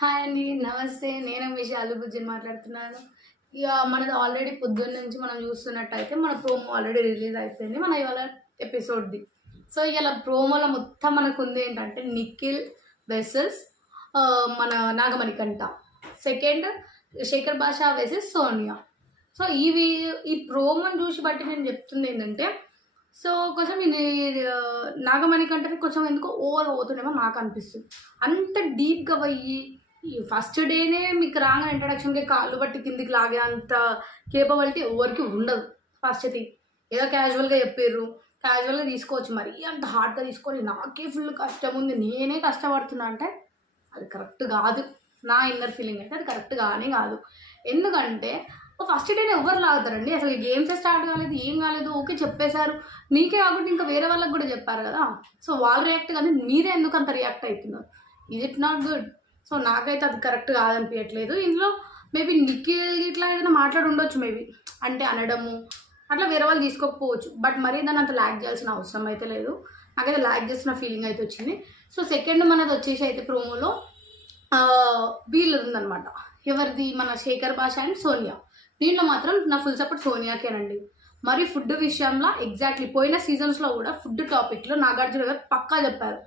Hi అండి. నమస్తే. నేను మీ శాలుబుజ్జిని మాట్లాడుతున్నాను. ఇక మనది ఆల్రెడీ పొద్దున్న నుంచి మనం చూస్తున్నట్టయితే మన ప్రోమో ఆల్రెడీ రిలీజ్ అయిపోయింది. మన ఇవాళ ఎపిసోడ్‌ది. సో, ఇయాల ప్రోమోలో మొత్తం మనకుంది ఏంటంటే నిఖిల్ వెర్సెస్ మన నాగమణికంఠ. సెకండ్ శేఖర్ భాష వెర్సెస్ సోనియా. సో, ఈ ప్రోమోని చూసి బట్టి నేను చెప్తుంది ఏంటంటే, సో కొంచెం ఇది నాగమణికంఠకి కొంచెం ఎందుకో ఓవర్ అవుతుండేమో నాకు అనిపిస్తుంది. అంత డీప్‌గా పోయి ఈ ఫస్ట్ డేనే మీకు రాగానే ఇంట్రడక్షన్‌కి కాళ్ళు బట్టి కిందికి లాగే అంత కేపబిలిటీ ఎవరికీ ఉండదు. ఫస్ట్ థింగ్ ఏదో క్యాజువల్‌గా చెప్పిర్రు. క్యాజువల్‌గా తీసుకోవచ్చు. మరి అంత హార్డ్‌గా తీసుకొని నాకే ఫుల్ కష్టం ఉంది, నేనే కష్టపడుతున్నా అంటే అది కరెక్ట్ కాదు. నా ఇన్నర్ ఫీలింగ్ అయితే అది కరెక్ట్ కానే కాదు. ఎందుకంటే ఫస్ట్ డేనే ఎవరు లాగుతారండి? అసలు గేమ్సే స్టార్ట్ కాలేదు, ఏం కాలేదు. ఓకే చెప్పేశారు. మీకే కాకుండా ఇంకా వేరే వాళ్ళకి కూడా చెప్పారు కదా! సో వాళ్ళు రియాక్ట్ కానీ మీరే ఎందుకు అంత రియాక్ట్ అవుతున్నారు? Is it not good? So నాకైతే అది కరెక్ట్ కాదనిపించట్లేదు. ఇందులో మేబీ నిఖిల్ ఇట్లా ఏదైనా మాట్లాడి ఉండొచ్చు మేబీ. అంటే అనడము అట్లా వేరే వాళ్ళు తీసుకోకపోవచ్చు. బట్ మరీ దాన్ని అంత ల్యాగ్ చేయాల్సిన అవసరం అయితే లేదు. నాకైతే ల్యాగ్ చేసిన ఫీలింగ్ అయితే వచ్చింది. సో సెకండ్ మనది వచ్చేసి అయితే ప్రోమోలో వీళ్ళది ఉందనమాట. ఎవరిది? మన శేఖర్ భాష అండ్ సోనియా. దీంట్లో మాత్రం నా ఫుల్ సపోర్ట్ సోనియాకేనండి. మరి ఫుడ్ విషయంలో ఎగ్జాక్ట్లీ పోయిన సీజన్స్లో కూడా ఫుడ్ టాపిక్లో నాగార్జున గారు పక్కా చెప్పారు.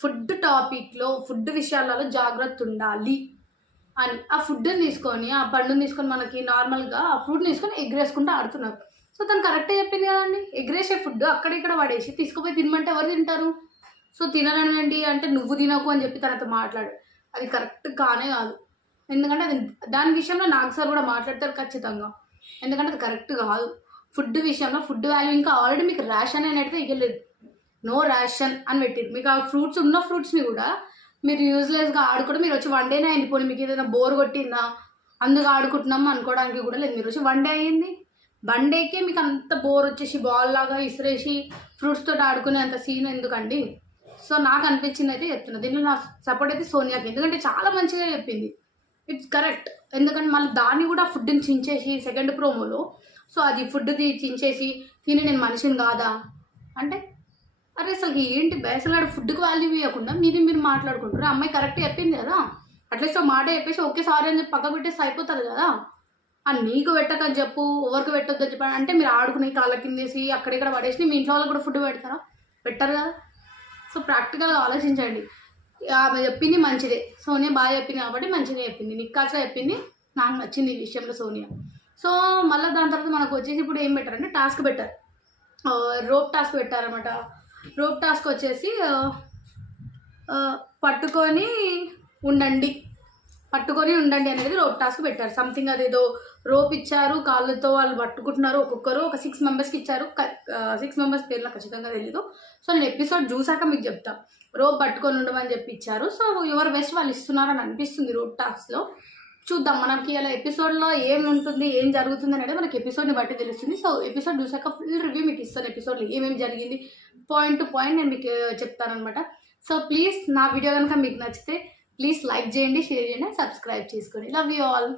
ఫుడ్ టాపిక్లో ఫుడ్ విషయాలలో జాగ్రత్త ఉండాలి అని. ఆ ఫుడ్ని తీసుకొని ఆ పండుని తీసుకొని మనకి నార్మల్గా ఆ ఫ్రూట్ని తీసుకొని ఎగ్రేసుకుంటూ ఆడుతున్నారు. సో తను కరెక్టే చెప్పింది కదండి. ఎగ్రేసే ఫుడ్ అక్కడిక్కడ పడేసి తీసుకుపోయి తినమంటే ఎవరు తింటారు? సో తిననండి అంటే నువ్వు తినకు అని చెప్పి తనతో మాట్లాడు. అది కరెక్ట్ కానే కాదు. ఎందుకంటే అది దాని విషయంలో నాగ్ సార్ కూడా మాట్లాడతారు ఖచ్చితంగా. ఎందుకంటే అది కరెక్ట్ కాదు. ఫుడ్ విషయంలో ఫుడ్ వాల్యూ ఇంకా ఆల్రెడీ మీకు ర్యాషన్ అని అయితే ఇవ్వలేదు. నో ర్యాషన్ అని పెట్టిరు. మీకు ఆ ఫ్రూట్స్ ఉన్న ఫ్రూట్స్ని కూడా మీరు యూజ్లెస్గా ఆడుకుంటే మీరు వచ్చి వన్ డేనే అయింది. పోనీ మీకు ఏదైనా బోర్ కొట్టిందా అందుకు ఆడుకుంటున్నాం అనుకోవడానికి కూడా లేదు. మీరు వచ్చి వన్ డే అయ్యింది. వన్ డేకే మీకు అంత బోర్ వచ్చేసి బాల్ లాగా ఇసిరేసి ఫ్రూట్స్ తోటి ఆడుకునే అంత సీన్ ఎందుకండి? సో నాకు అనిపించింది అయితే చెప్తున్నా. దీంట్లో నా సపోర్ట్ అయితే సోనియాకి. ఎందుకంటే చాలా మంచిగా చెప్పింది. It's correct. ఎందుకంటే మళ్ళీ దాన్ని కూడా ఫుడ్ని చించేసి సెకండ్ ప్రోమోలో సో అది ఫుడ్ది చించేసి తిని నేను మనిషిని కాదా అంటే అరే అసలు ఏంటి అసలు ఆడ ఫుడ్కి వాల్యూ ఇవ్వకుండా మీరు మాట్లాడుకుంటారు. అమ్మాయి కరెక్ట్ చెప్పింది కదా, అట్లీస్ట్ ఒక మాట చెప్పేసి ఓకే సారీ అని చెప్పి పక్క పెట్టేసి అయిపోతుంది కదా. అని నీకు పెట్టకని చెప్పు, ఎవరికి పెట్టొద్దని చెప్పాను అంటే మీరు ఆడుకునే కాళ్ళ కిందేసి అక్కడిక్కడ పడేసి మీ ఇంట్లో వాళ్ళకి కూడా ఫుడ్ పెడతారా? పెట్టరు కదా. సో ప్రాక్టికల్గా ఆలోచించండి. ఆమె చెప్పింది మంచిదే, సోనియా బాగా చెప్పింది కాబట్టి మంచిగా చెప్పింది, నిక్కాల్సిగా చెప్పింది. నాకు నచ్చింది ఈ విషయంలో సోనియా. సో మళ్ళీ దాని తర్వాత మనకు వచ్చేసి ఇప్పుడు ఏం పెట్టారంటే టాస్క్ పెట్టారు. రోప్ టాస్క్ పెట్టారనమాట. రోప్ టాస్క్ వచ్చేసి పట్టుకొని ఉండండి అనేది రోప్ టాస్క్ పెట్టారు. సంథింగ్ అదేదో రోప్ ఇచ్చారు, కాళ్ళతో వాళ్ళు పట్టుకుంటున్నారు. ఒక్కొక్కరు ఒక 6 మెంబర్స్కి ఇచ్చారు. 6 మెంబర్స్ పేర్లు నాకు ఖచ్చితంగా తెలీదు. సో నేను ఎపిసోడ్ చూసాక మీకు చెప్తా. రోప్ పట్టుకొని ఉండమని చెప్పి ఇచ్చారు. సో ఎవరు బెస్ట్ వాళ్ళు ఇస్తున్నారని అనిపిస్తుంది రోప్ టాస్క్లో. చూద్దాం మనకి ఇలా ఎపిసోడ్లో ఏం ఉంటుంది, ఏం జరుగుతుంది అనేది మనకి ఎపిసోడ్ని బట్టి తెలుస్తుంది. సో ఎపిసోడ్ చూసాక ఫుల్ రివ్యూ మీకు ఇస్తాను. ఎపిసోడ్లో ఏమేమి జరిగింది పాయింట్ టు పాయింట్ నేను మీకు చెప్తానమాట. సో ప్లీజ్ నా వీడియో కనుక మీకు నచ్చితే ప్లీజ్ లైక్ చేయండి, షేర్ చేయండి, సబ్స్క్రైబ్ చేసుకోండి. Love you all.